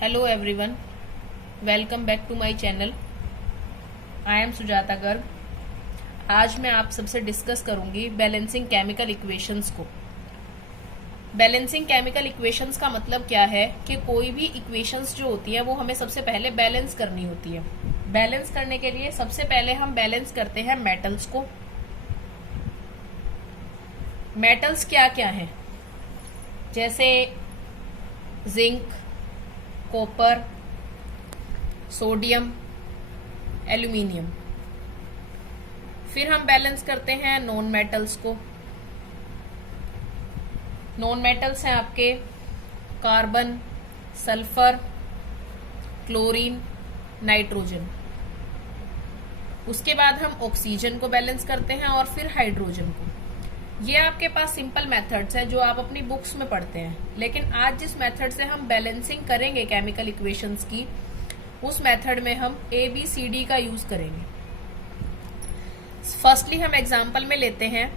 Hello everyone, welcome back to my channel. I am Sujata Garg. आज मैं आप सबसे डिस्कस करूंगी बैलेंसिंग केमिकल इक्वेशंस को। बैलेंसिंग केमिकल इक्वेशंस का मतलब क्या है कि कोई भी इक्वेशंस जो होती है वो हमें सबसे पहले बैलेंस करनी होती है। बैलेंस करने के लिए सबसे पहले हम बैलेंस करते हैं मेटल्स को। मेटल्स क्या क्या हैं? जैसे जिंक, कॉपर, सोडियम, एल्यूमिनियम। फिर हम बैलेंस करते हैं नॉन मेटल्स को। नॉन मेटल्स हैं आपके कार्बन, सल्फर, क्लोरीन, नाइट्रोजन। उसके बाद हम ऑक्सीजन को बैलेंस करते हैं और फिर हाइड्रोजन को। ये आपके पास सिंपल मेथड्स हैं जो आप अपनी बुक्स में पढ़ते हैं, लेकिन आज जिस मेथड से हम बैलेंसिंग करेंगे केमिकल इक्वेशंस की, उस मेथड में हम ABCD का यूज करेंगे। फर्स्टली हम एग्जांपल में लेते हैं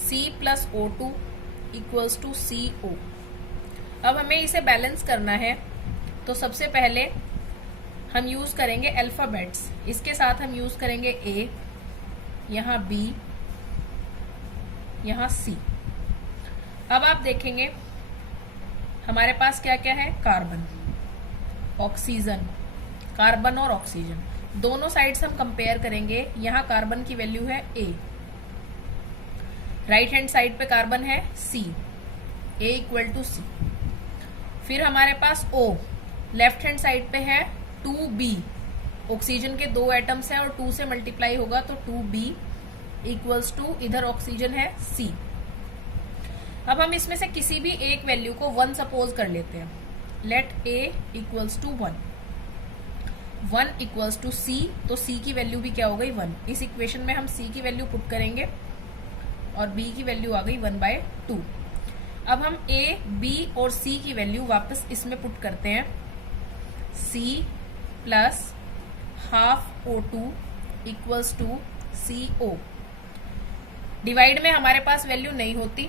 C+O2 इक्वल्स टू CO। अब हमें इसे बैलेंस करना है तो सबसे पहले हम यूज करेंगे अल्फाबेट्स। इसके साथ हम यूज करेंगे A, यहाँ B, यहाँ C। अब आप देखेंगे हमारे पास क्या क्या है? Carbon, oxygen. कार्बन और ऑक्सीजन दोनों साइड्स हम कंपेयर करेंगे। यहाँ कार्बन की वैल्यू है A, राइट हैंड साइड पे कार्बन है C, A equal to C। फिर हमारे पास O, लेफ्ट हैंड साइड पे है 2B। ऑक्सीजन के 2 एटम्स हैं और 2 से मल्टीप्लाई होगा तो 2B इक्वल्स टू, इधर ऑक्सीजन है C। अब हम इसमें से किसी भी एक वैल्यू को 1 सपोज कर लेते हैं। Let A equals to 1 equals to C, तो C की वैल्यू भी क्या हो गई? 1। इस इक्वेशन में हम C की वैल्यू पुट करेंगे और B की वैल्यू आ गई 1/2। अब हम A, B और C की वैल्यू वापस इसमें पुट करते हैं। C plus half O2 equals to CO। Divide में हमारे पास वैल्यू नहीं होती,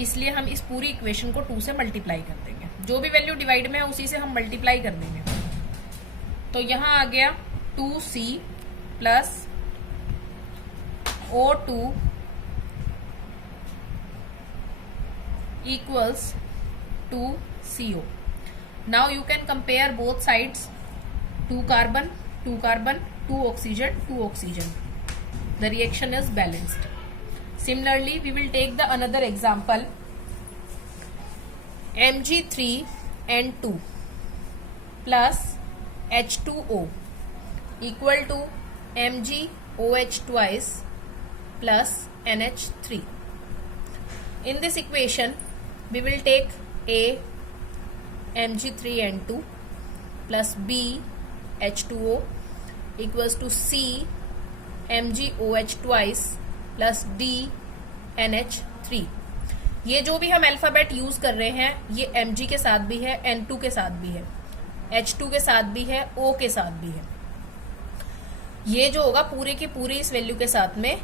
इसलिए हम इस पूरी इक्वेशन को 2 से मल्टीप्लाई कर देंगे। जो भी वैल्यू डिवाइड में है उसी से हम मल्टीप्लाई कर देंगे। तो यहां आ गया 2C plus O2 equals to CO। Now you can compare both sides. 2 carbon, 2 carbon, 2 oxygen, 2 oxygen. The reaction is balanced. Similarly, we will take the another example. Mg3N2 plus H2O equal to MgOH twice plus NH3. In this equation, we will take A, Mg3N2 plus B, H2O equals to C, MgOH twice plus DNH3। ये जो भी हम alphabet use कर रहे हैं ये Mg के साथ भी है, N2 के साथ भी है, H2 के साथ भी है, O के साथ भी है। ये जो होगा पूरे की पूरी इस वैल्यू के साथ में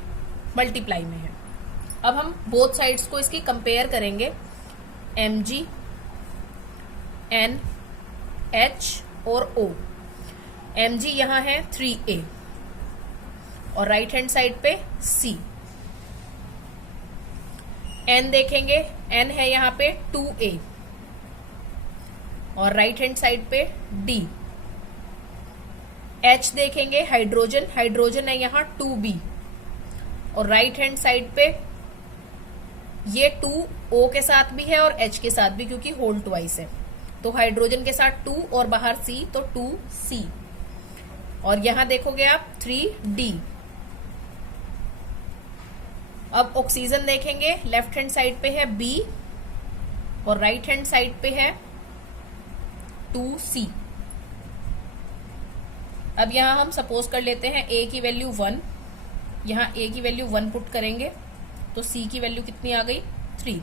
मल्टीप्लाई में है। अब हम बोथ साइड्स को इसकी कंपेयर करेंगे। Mg, N, H और O। Mg यहाँ है 3A और राइट हैंड साइड पे C। N देखेंगे, N है यहाँ पे 2A और राइट हैंड साइड पे D। H देखेंगे, हाइड्रोजन, हाइड्रोजन है यहाँ 2B और राइट हैंड साइड पे ये 2O के साथ भी है और H के साथ भी, क्योंकि होल ट्वाइस है। तो हाइड्रोजन के साथ 2 और बाहर C, तो 2C। और यहां देखोगे आप 3D। अब ऑक्सीजन देखेंगे, लेफ्ट हैंड साइड पे है B और राइट हैंड साइड पे है 2C। अब यहां हम सपोज कर लेते हैं A की वैल्यू 1। यहां A की वैल्यू 1 पुट करेंगे तो C की वैल्यू कितनी आ गई? 3।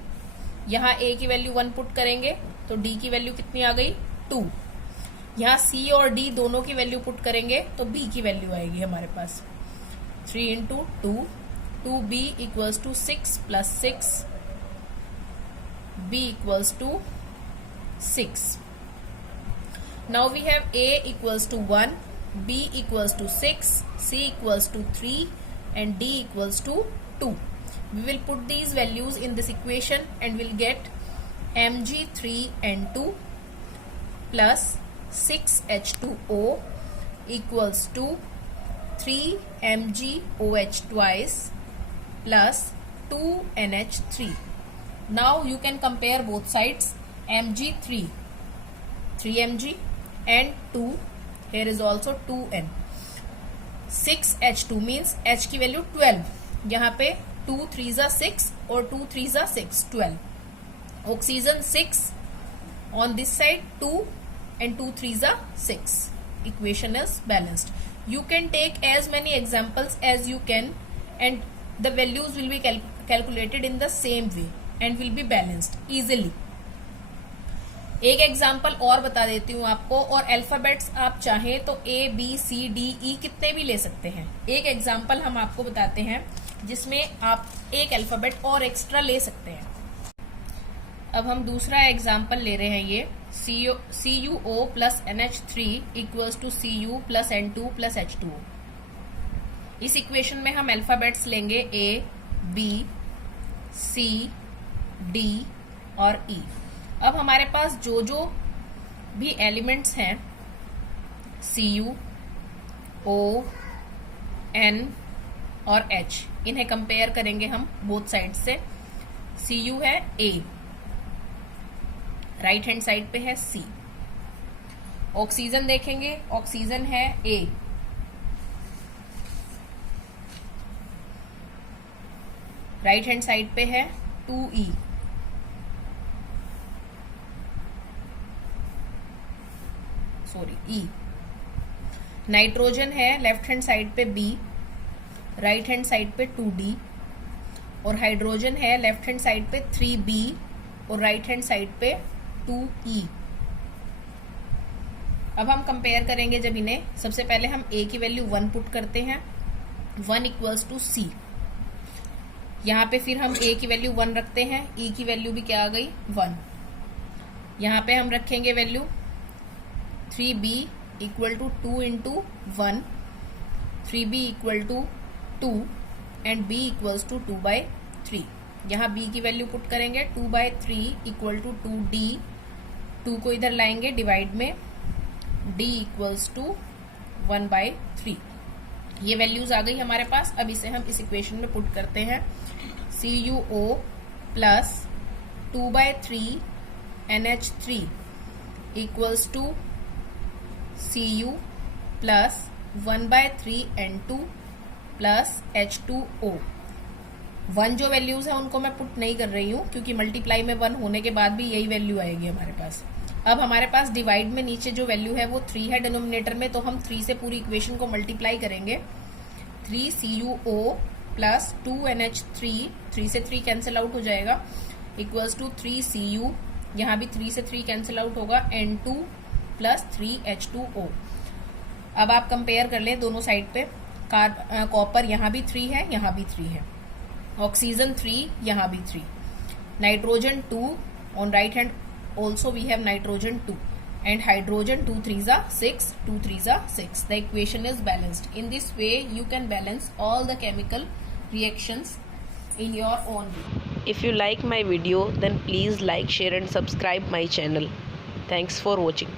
यहां A की वैल्यू 1 पुट करेंगे तो D की वैल्यू कितनी आ गई? 2। यहाँ C और D दोनों की वैल्यू पुट करेंगे तो B की वैल्यू आएगी हमारे पास 3 into 2, 2B equals to 6 plus 6, B equals to 6। Now we have A equals to 1, B equals to 6, C equals to 3 and D equals to 2. We will put these values in this equation and we'll get Mg3N2 plus 6H2O equals to 3MgOH twice plus 2NH3. Now you can compare both sides. Mg3 3Mg and 2, here is also 2N. 6H2 means H की value 12, यहाँ पे 2 3 जा 6 और 2 3 जा 6, 12. Oxygen 6 on this side 2 and 2 3 जा 6. Equation is balanced. You can take as many examples as you can and the values will be calculated in the same way and will be balanced easily. एक example और बता देती हूँ आपको, और alphabets आप चाहें तो A, B, C, D, E कितने भी ले सकते हैं. एक एग्जाम्पल हम आपको बताते हैं जिसमें आप एक अल्फाबेट और एक्स्ट्रा ले सकते हैं. अब हम दूसरा एग्जाम्पल ले रहे हैं, ये CuO plus NH3 equals to Cu plus N2 plus H2O. इस इक्वेशन में हम अल्फाबेट्स लेंगे A, B, C, D और E. अब हमारे पास जो जो भी एलिमेंट्स हैं Cu, O, N और H, इन्हें कंपेयर करेंगे हम बोथ साइड से. Cu है A, राइट हैंड साइड पे है C. ऑक्सीजन देखेंगे, ऑक्सीजन है A, राइट हैंड साइड पे है 2E. E. नाइट्रोजन है लेफ्ट हैंड साइड पे B, राइट हैंड साइड पे 2D, और हाइड्रोजन है लेफ्ट हैंड साइड पे 3B और राइट हैंड साइड पे 2E. अब हम कंपेयर करेंगे जब इन्हें. सबसे पहले हम A की वैल्यू 1 पुट करते हैं, 1 इक्वल्स टू C. यहाँ पे फिर हम A की वैल्यू 1 रखते हैं, E की वैल्यू भी क्या आ गई 1. यहाँ पे हम रखेंगे value 3B equal to 2 into 1, 3B equal to 2 and B equals to 2/3. यहाँ B की वैल्यू पुट करेंगे 2/3 इक्वल टू 2D, 2 को इधर लाएंगे डिवाइड में, D इक्वल्स टू 1/3. ये वैल्यूज आ गई हमारे पास. अब इसे हम इस इक्वेशन में पुट करते हैं. CuO plus 2/3 NH3 equals to Cu plus 1/3 N2 plus H2O. 1 जो वैल्यूज है उनको मैं पुट नहीं कर रही हूँ क्योंकि मल्टीप्लाई में 1 होने के बाद भी यही वैल्यू आएगी हमारे पास. अब हमारे पास डिवाइड में नीचे जो वैल्यू है वो 3 है डिनोमिनेटर में, तो हम 3 से पूरी इक्वेशन को मल्टीप्लाई करेंगे. 3CuO प्लस 2NH3, 3 से 3 कैंसिल आउट हो जाएगा, इक्वल्स टू 3Cu, यहाँ भी 3 से 3 कैंसिल आउट होगा, N2 प्लस 3H2O. अब आप कंपेयर कर लें दोनों साइड पे. कॉपर यहाँ भी 3 है, यहाँ भी 3 है. ऑक्सीजन 3, यहाँ भी 3. Nitrogen 2 on right hand also we have nitrogen 2 and hydrogen 2 3s are 6, 2 3s are 6. The equation is balanced. In this way you can balance all the chemical reactions in your own way. If you like my video then please like, share and subscribe my channel. Thanks for watching.